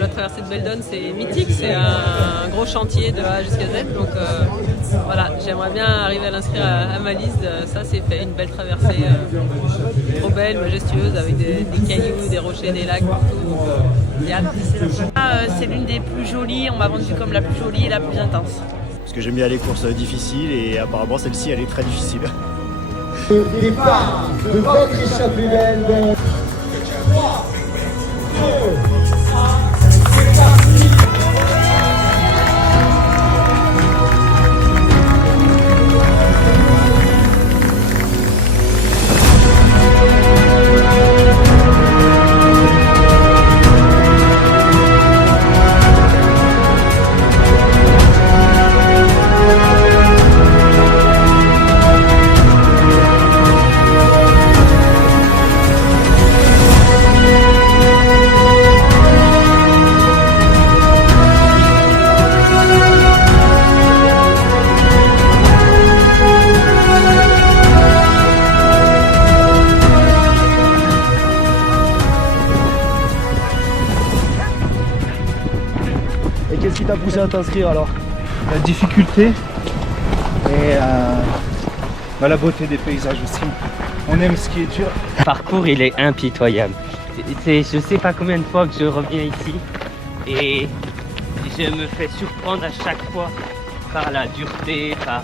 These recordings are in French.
La traversée de Beldon, c'est mythique, c'est un gros chantier de A jusqu'à Z, donc voilà, j'aimerais bien arriver à l'inscrire à ma liste. Ça, c'est fait, une belle traversée, trop belle, majestueuse, avec des cailloux, des rochers, des lacs partout. C'est l'une des plus jolies, on m'a vendu comme la plus jolie et la plus intense. Parce que j'aime bien les courses difficiles et apparemment celle-ci elle est très difficile. Départ de votre échappée belle. 3, 2, 1, c'est parti. Et qu'est-ce qui t'a poussé à t'inscrire alors? La difficulté et la beauté des paysages aussi. On aime ce qui est dur. Le parcours il est impitoyable. Je sais pas combien de fois que je reviens ici et je me fais surprendre à chaque fois par la dureté, par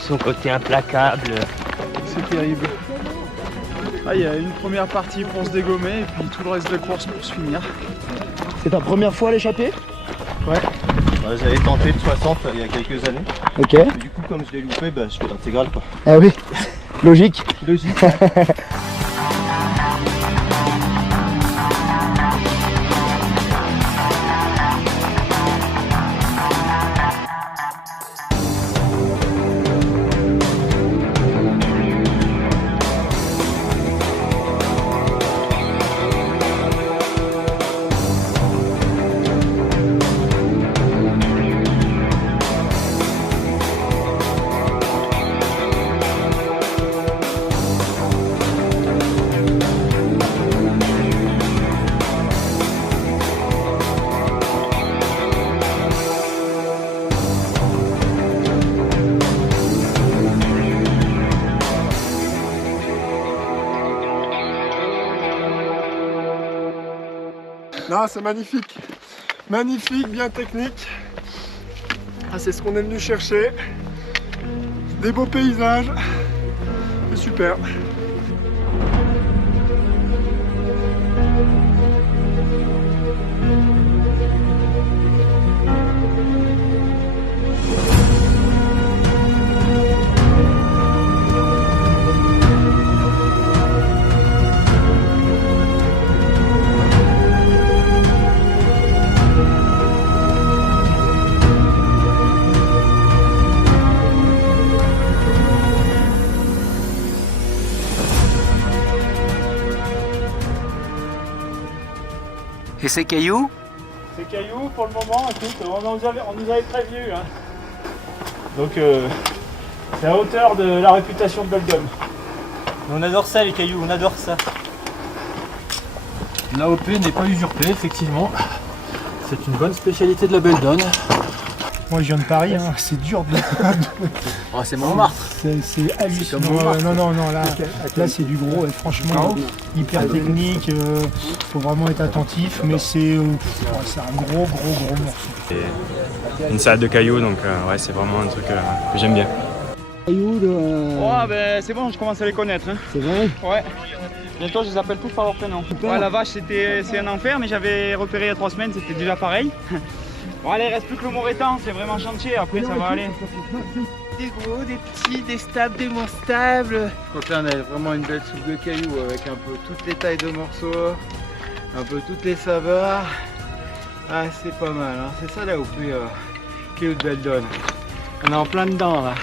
son côté implacable. C'est terrible. Ah, il y a une première partie pour se dégommer et puis tout le reste de la course pour se finir. C'est ta première fois à l'échappée? Ouais. J'avais tenté de 60 il y a quelques années. Ok. Et du coup comme je l'ai loupé, je fais l'intégrale quoi. Ah oui. Logique. Logique. Non, c'est magnifique. Magnifique, bien technique. Ah, c'est ce qu'on est venu chercher. Des beaux paysages. C'est super. Et ces cailloux? Ces cailloux, pour le moment, écoute, on nous avait prévenu. Hein. Donc, c'est à hauteur de la réputation de Beldon. On adore ça les cailloux, on adore ça. L'AOP n'est pas usurpée, effectivement. C'est une bonne spécialité de la Beldon. Moi, je viens de Paris, hein. C'est dur de... Oh, c'est Montmartre. C'est hallucinant. Non, là c'est du gros et franchement, hyper technique. Faut vraiment être attentif, mais c'est un gros morceau. Une salade de cailloux, donc ouais, c'est vraiment un truc que j'aime bien. Ouais, ben c'est bon, je commence à les connaître. Hein. C'est vrai? Ouais. Bientôt, je les appelle tous par leur prénom. Ouais, la vache, c'est un enfer, mais j'avais repéré il y a 3 semaines, c'était déjà pareil. Bon, allez, il reste plus que le Morétan, c'est vraiment chantier, après ça va aller. Des gros, des petits, des stables, des moins stables. Donc là, on a vraiment une belle soupe de cailloux avec un peu toutes les tailles de morceaux, un peu toutes les saveurs. Ah, c'est pas mal, hein. C'est ça là où cailloux de Beldon. On est en plein dedans là.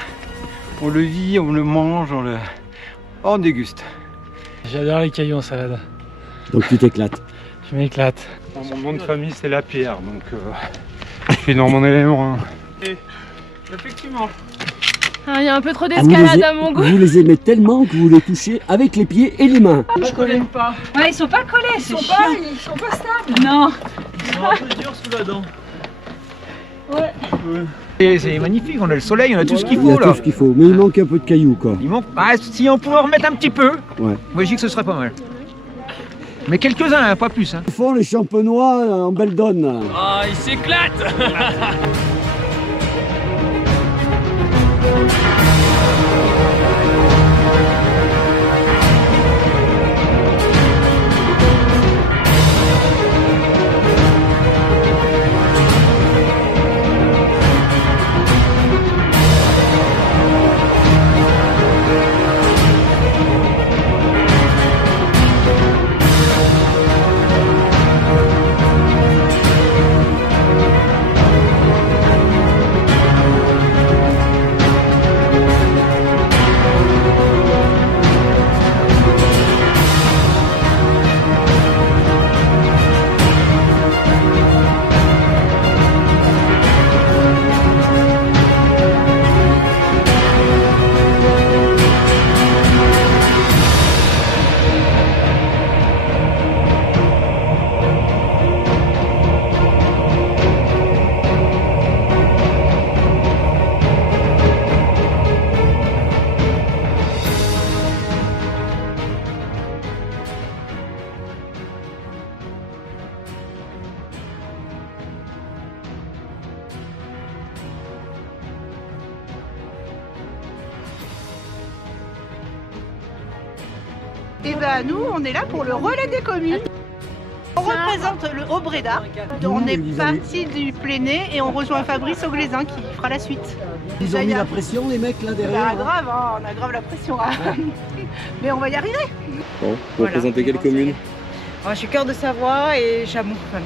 On le vit, on le mange, on déguste. J'adore les cailloux en salade. Donc tu t'éclates? Je m'éclate. Mon nom de famille c'est Lapierre, donc je suis dans mon élément. Hein. Et effectivement. Il y a un peu trop d'escalade à mon goût. Vous les aimez tellement que vous les touchez avec les pieds et les mains. Je connais pas. Ouais, ils sont pas collés, ils sont pas stables. Non. Un peu dur sous la dent. Ouais. Et c'est magnifique, on a le soleil, on a tout ce qu'il faut là. Il y a tout ce qu'il faut, mais il manque un peu de cailloux quoi. Il manque... Ah, si on pouvait en remettre un petit peu, ouais. Moi je dis que ce serait pas mal. Mais quelques-uns, hein, pas plus. Hein. Ils font les champenois en belle donne. Oh, il s'éclate. Et ben nous, on est là pour le relais des communes. On représente le Haut-Bréda. On est parti du Pléné et on rejoint Fabrice Auglésin qui fera la suite. Ils ont mis la pression les mecs là derrière. Bah, grave, hein, on a grave la pression. Hein. Mais on va y arriver. Bon, vous représentez quelle commune? Moi, je suis Cœur de Savoie et Chamoux. Enfin,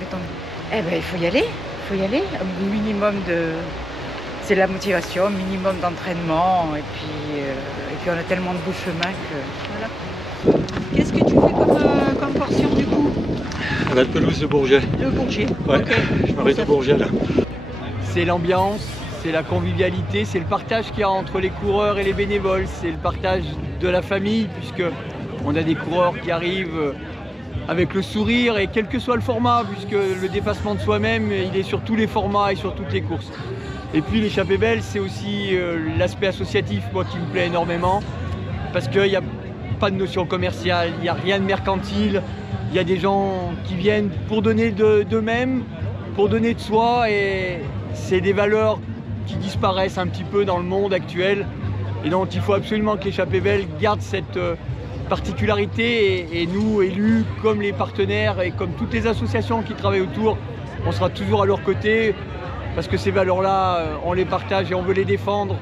eh ben, il faut y aller. Il faut y aller. Un minimum de... C'est la motivation, un minimum d'entraînement. Et puis on a tellement de beaux chemins que... Voilà. Qu'est-ce que tu fais comme portion du coup? La pelouse de Bourget. Le Bourget. Ouais, okay. Je m'arrête à Bourget là. C'est l'ambiance, c'est la convivialité, c'est le partage qu'il y a entre les coureurs et les bénévoles, c'est le partage de la famille puisque on a des coureurs qui arrivent avec le sourire et quel que soit le format puisque le dépassement de soi-même il est sur tous les formats et sur toutes les courses. Et puis l'échappée belle c'est aussi l'aspect associatif moi qui me plaît énormément parce qu'il n'y a pas de notion commerciale, il n'y a rien de mercantile, il y a des gens qui viennent pour donner d'eux-mêmes, pour donner de soi et c'est des valeurs qui disparaissent un petit peu dans le monde actuel et donc il faut absolument que l'échappée belle garde cette particularité et nous élus comme les partenaires et comme toutes les associations qui travaillent autour, on sera toujours à leur côté parce que ces valeurs-là on les partage et on veut les défendre,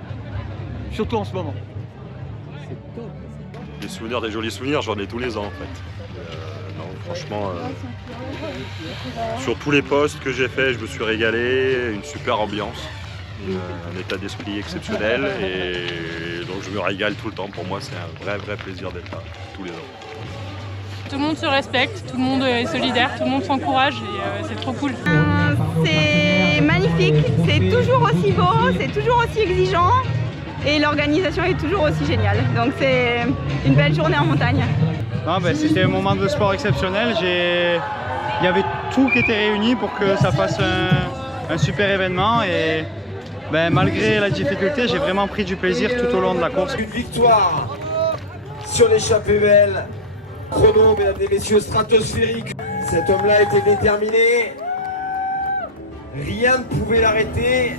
surtout en ce moment. Des souvenirs, des jolis souvenirs, j'en ai tous les ans en fait. Non, franchement, sur tous les postes que j'ai fait, je me suis régalé, une super ambiance, un état d'esprit exceptionnel et donc je me régale tout le temps. Pour moi, c'est un vrai plaisir d'être là tous les ans. Tout le monde se respecte, tout le monde est solidaire, tout le monde s'encourage et c'est trop cool. C'est magnifique, c'est toujours aussi beau, c'est toujours aussi exigeant. Et l'organisation est toujours aussi géniale, donc c'est une belle journée en montagne. C'était un moment de sport exceptionnel, il y avait tout qui était réuni pour que ça fasse un super événement et malgré la difficulté, j'ai vraiment pris du plaisir tout au long de la course. Une victoire sur l'échappée belle, chrono mesdames et messieurs stratosphérique. Cet homme-là était déterminé, rien ne pouvait l'arrêter.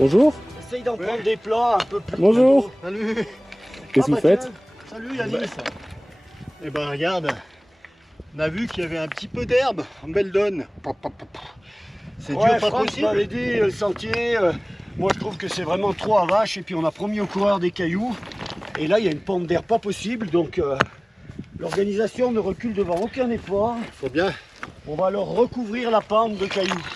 Bonjour. Essaye d'en prendre des plats un peu plus. Bonjour. Salut. Qu'est-ce que vous faites? Salut Yanis. Eh ben regarde, on a vu qu'il y avait un petit peu d'herbe en Beldon. C'est dur, pas possible. m'avait dit le sentier. Moi je trouve que c'est vraiment trop à vache et puis on a promis aux coureurs des cailloux. Et là il y a une pompe d'air pas possible donc l'organisation ne recule devant aucun effort. Faut bien. On va leur recouvrir la pente de cailloux.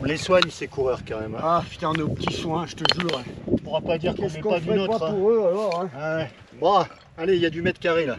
On les soigne ces coureurs quand même. Ah putain, nos petits soins, je te jure. On pourra pas dire qu'on Qu'est-ce met qu'on pas du ferait nôtre. pas pour eux alors hein. Ah ouais. Bon, allez, il y a du mètre carré là.